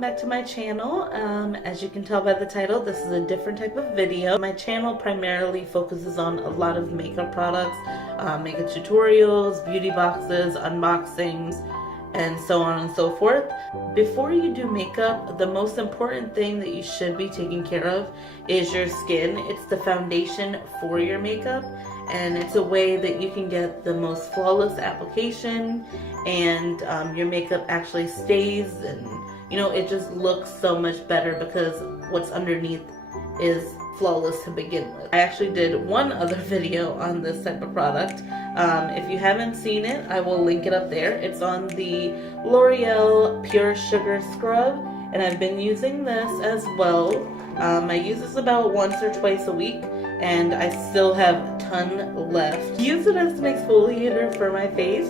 welcome back to my channel. As you can tell by the title, this is a different type of video. My channel primarily focuses on a lot of makeup products, makeup tutorials, beauty boxes, unboxings, and so on and so forth. Before you do makeup, the most important thing that you should be taking care of is your skin. It's the foundation for your makeup, and it's a way that you can get the most flawless application, and your makeup actually stays, and you know, it just looks so much better because what's underneath is flawless to begin with. I actually did one other video on this type of product. If you haven't seen it, I will link it up there. It's on the L'Oreal Pure Sugar Scrub, and I've been using this as well. I use this about once or twice a week, and I still have a ton left. Use it as an exfoliator for my face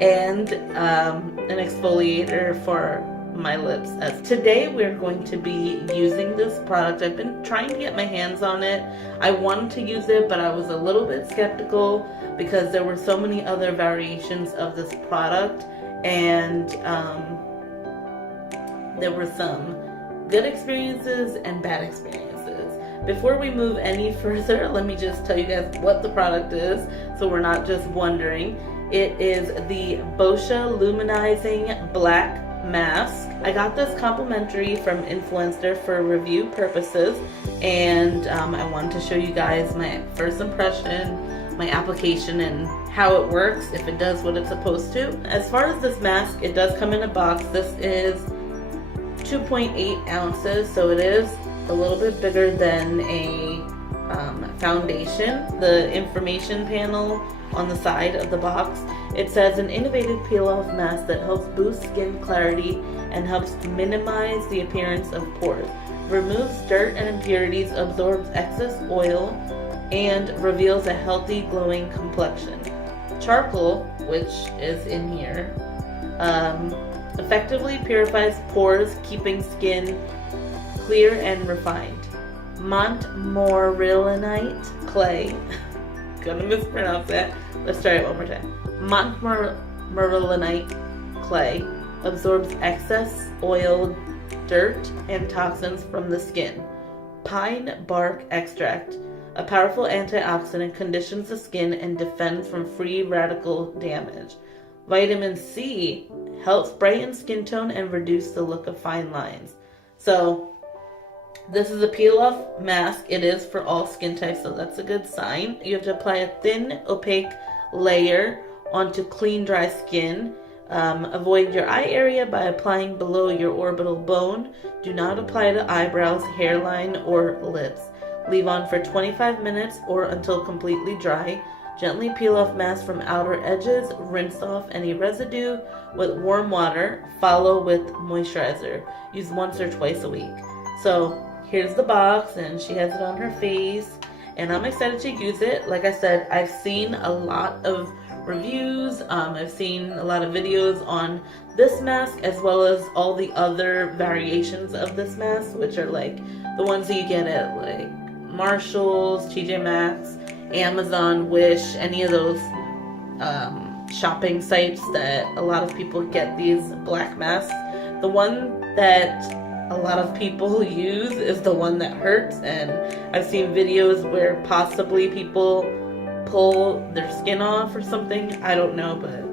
and an exfoliator for my lips. As today we're going to be using this product. I've been trying to get my hands on it. I wanted to use it, but I was a little bit skeptical because there were so many other variations of this product, and there were some good experiences and bad experiences. Before we move any further, let me just tell you guys what the product is, so we're not just wondering. It is the Boscia Luminizing Black Mask. I got this complimentary from Influencer for review purposes, and I wanted to show you guys my first impression, my application, and how it works, if it does what it's supposed to. As far as this mask, it does come in a box. This is 2.8 ounces, so it is a little bit bigger than a foundation. The information panel on the side of the box, it says an innovative peel-off mask that helps boost skin clarity and helps minimize the appearance of pores, removes dirt and impurities, absorbs excess oil, and reveals a healthy glowing complexion. Charcoal, which is in here, effectively purifies pores, keeping skin clear and refined. Montmorillonite clay, gonna mispronounce that. Let's try it one more time. Montmorillonite clay absorbs excess oil, dirt, and toxins from the skin. Pine bark extract, a powerful antioxidant, conditions the skin and defends from free radical damage. Vitamin C helps brighten skin tone and reduce the look of fine lines. So this is a peel-off mask. It is for all skin types, so that's a good sign. You have to apply a thin, opaque layer onto clean, dry skin. Avoid your eye area by applying below your orbital bone. Do not apply to eyebrows, hairline, or lips. Leave on for 25 minutes or until completely dry. Gently peel off mask from outer edges. Rinse off any residue with warm water. Follow with moisturizer. Use once or twice a week. So here's the box, and she has it on her face, and I'm excited to use it. Like I said, I've seen a lot of reviews. I've seen a lot of videos on this mask, as well as all the other variations of this mask, which are like the ones that you get at like Marshalls, TJ Maxx, Amazon, Wish, any of those shopping sites that a lot of people get these black masks. The one that a lot of people use is the one that hurts, and I've seen videos where possibly people pull their skin off or something. I don't know, but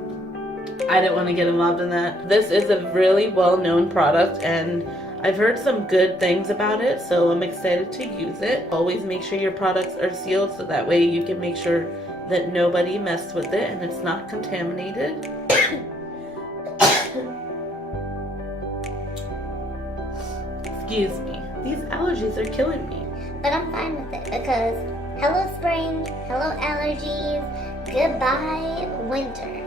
I didn't want to get involved in that. This is a really well-known product, and I've heard some good things about it, so I'm excited to use it. Always make sure your products are sealed, so that way you can make sure that nobody messed with it and it's not contaminated. Excuse me. These allergies are killing me. But I'm fine with it because hello spring, hello allergies, goodbye winter.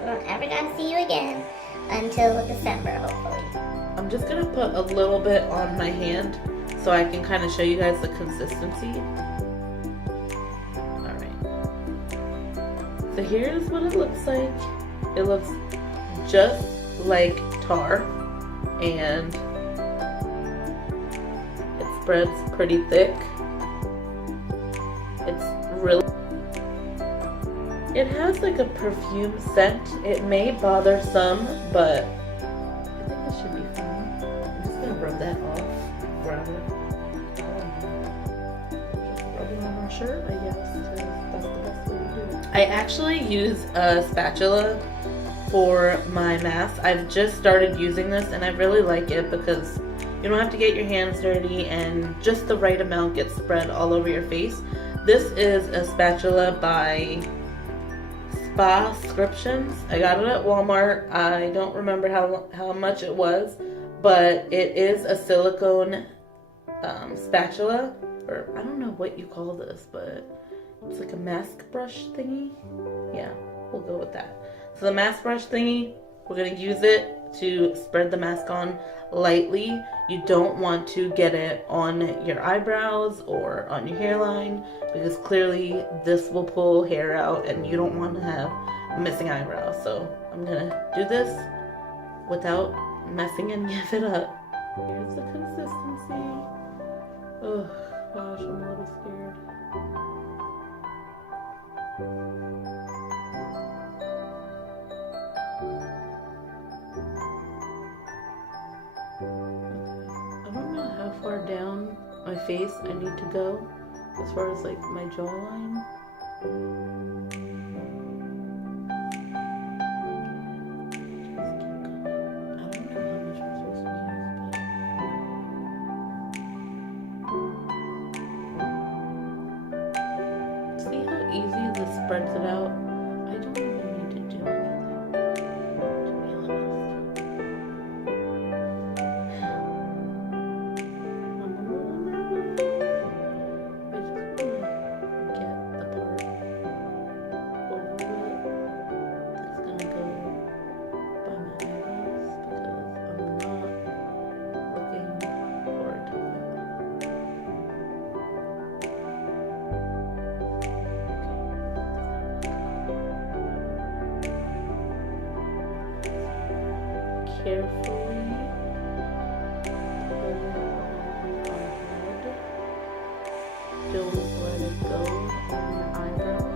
We don't ever gotta see you again until December, hopefully. I'm just gonna put a little bit on my hand so I can kind of show you guys the consistency. Alright. So here's what it looks like. It looks just like tar, and spreads pretty thick. It's really, it has like a perfume scent. It may bother some, but I think it should be fine. I'm just washer, I guess, because that's the best way to do it. I actually use a spatula for my mask. I've just started using this and I really like it because you don't have to get your hands dirty and just the right amount gets spread all over your face. This is a spatula by Spascriptions. I got it at Walmart. I don't remember how much it was, but it is a silicone spatula, or I don't know what you call this, but it's like a mask brush thingy. Yeah, we'll go with that. So the mask brush thingy, we're gonna use it to spread the mask on lightly. You don't want to get it on your eyebrows or on your hairline because clearly this will pull hair out and you don't want to have missing eyebrows. So I'm gonna do this without messing any of it up. Here's the consistency. Oh gosh, I'm a little scared. I don't know how far down my face I need to go as far as like my jawline. Easy this spreads it out. I don't even need to do anything, to be honest. I'm a little nervous. I just want to get the part over with that's gonna go by my eyebrows because I'm not looking forward to it. Carefully pull on our head. Don't let it go on your eyebrows.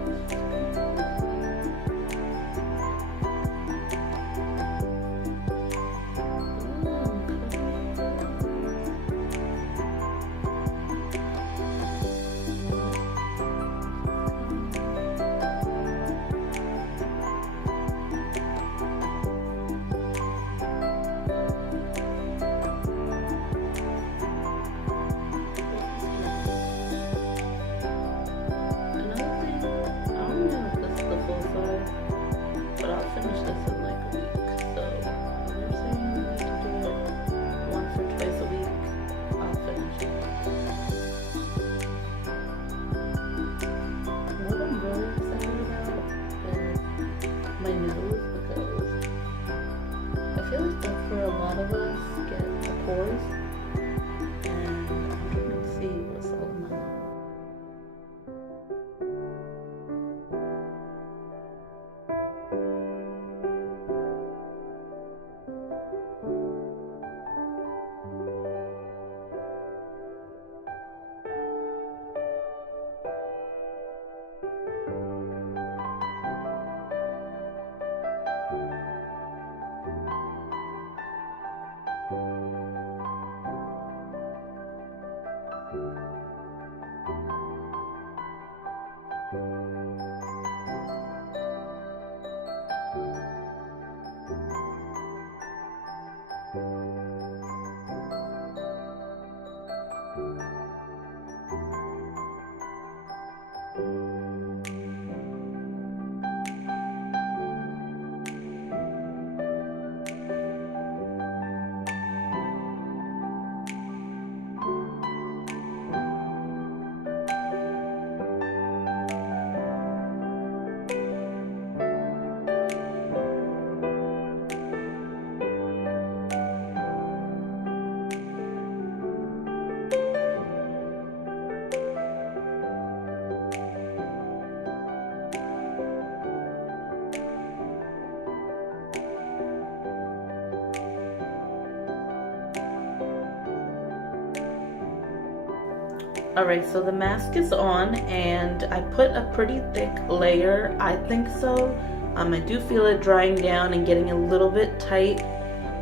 Alright, so the mask is on and I put a pretty thick layer, I think so. I do feel it drying down and getting a little bit tight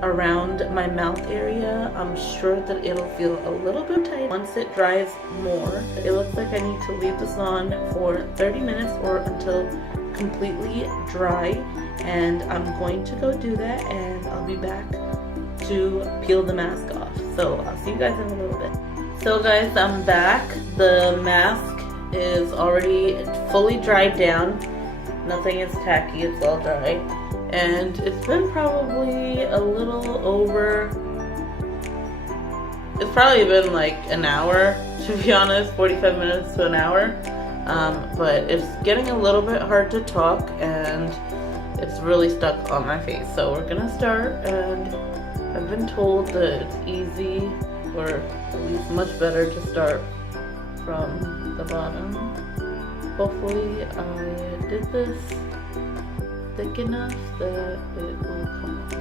around my mouth area, I'm sure that it'll feel a little bit tight. Once it dries more, it looks like I need to leave this on for 30 minutes or until completely dry, and I'm going to go do that, and I'll be back to peel the mask off. So I'll see you guys in a little bit. So guys, I'm back. The mask is already fully dried down. Nothing is tacky, it's all dry. And it's been probably a little over, it's probably been like an hour, to be honest, 45 minutes to an hour. But it's getting a little bit hard to talk and it's really stuck on my face. So we're gonna start, and I've been told that it's easy, or at least much better, to start from the bottom. Hopefully I did this thick enough that it will come off.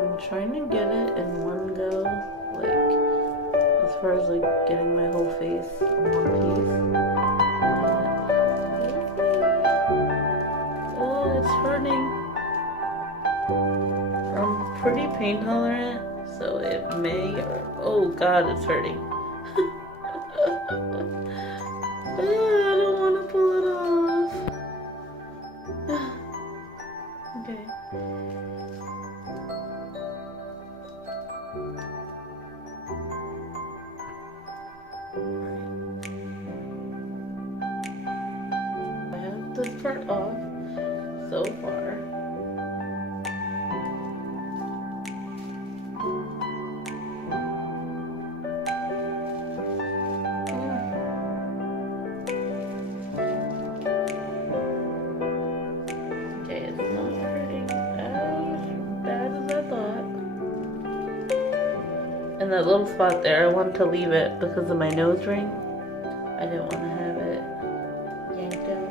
I'm trying to get it in one go, like as far as like getting my whole face in one piece. Oh, it's hurting. I'm pretty pain tolerant, so it may, oh god, it's hurting. I don't want to pull it off. Okay. I have this part off so far. Okay, it's not hurting as bad as I thought. And that little spot there, I wanted to leave it because of my nose ring. I didn't want to have it yanked out.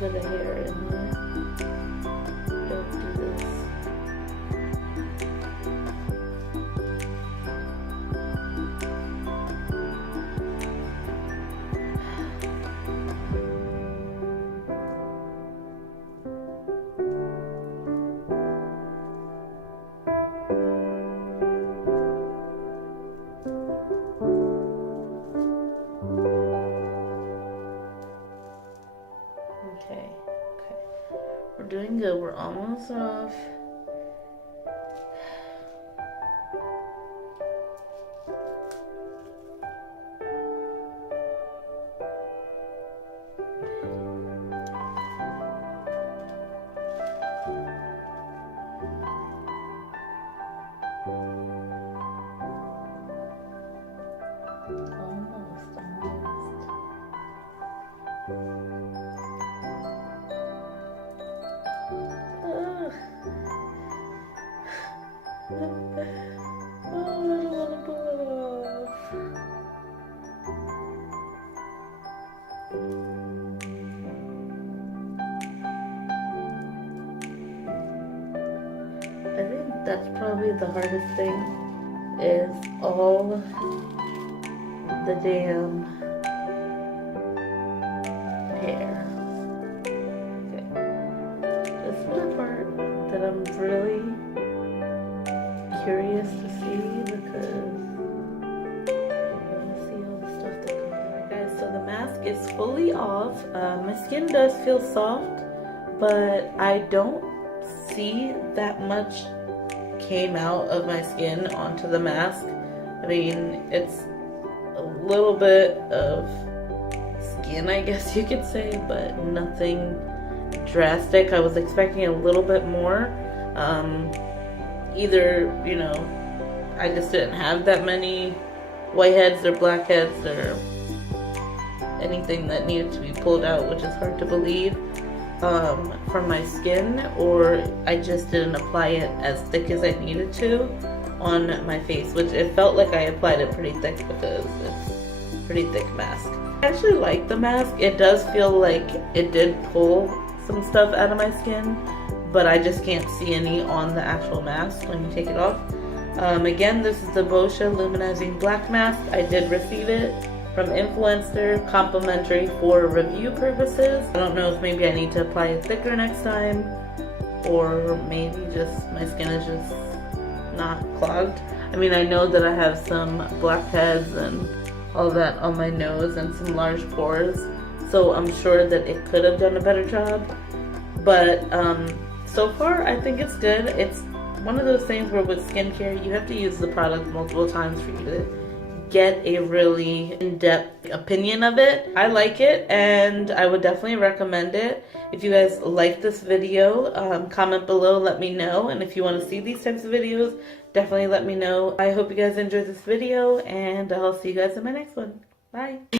Bit of hair in there. Don't do this. Okay, we're doing good. We're almost off. I think that's probably the hardest thing, is all the damn hair. Okay. This is the part that I'm really curious to see because I want to see all the stuff that comes out. Guys, so the mask is fully off. My skin does feel soft, but I don't see that much came out of my skin onto the mask. I mean, it's a little bit of skin, I guess you could say, but nothing drastic. I was expecting a little bit more. Either, you know, I just didn't have that many whiteheads or blackheads or anything that needed to be pulled out, which is hard to believe, from my skin, or I just didn't apply it as thick as I needed to on my face, which it felt like I applied it pretty thick because it's a pretty thick mask. I actually like the mask. It does feel like it did pull some stuff out of my skin, but I just can't see any on the actual mask when you take it off. Again, this is the Boscia Luminizing Black Mask. I did receive it from Influencer, complimentary for review purposes. I don't know if maybe I need to apply it thicker next time, or maybe just my skin is just not clogged. I mean, I know that I have some blackheads and all that on my nose and some large pores, so I'm sure that it could have done a better job. But so far, I think it's good. It's one of those things where with skincare, you have to use the product multiple times for you to get a really in-depth opinion of it. I like it, and I would definitely recommend it. If you guys like this video, comment below, let me know. And if you want to see these types of videos, definitely let me know. I hope you guys enjoyed this video, and I'll see you guys in my next one. Bye.